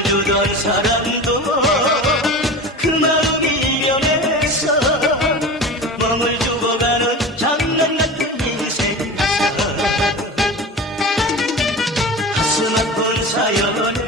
주던 사람도 그 마음 이면에서 멍을 주고 가는 장난 같은 인생이다 가슴 아픈 사연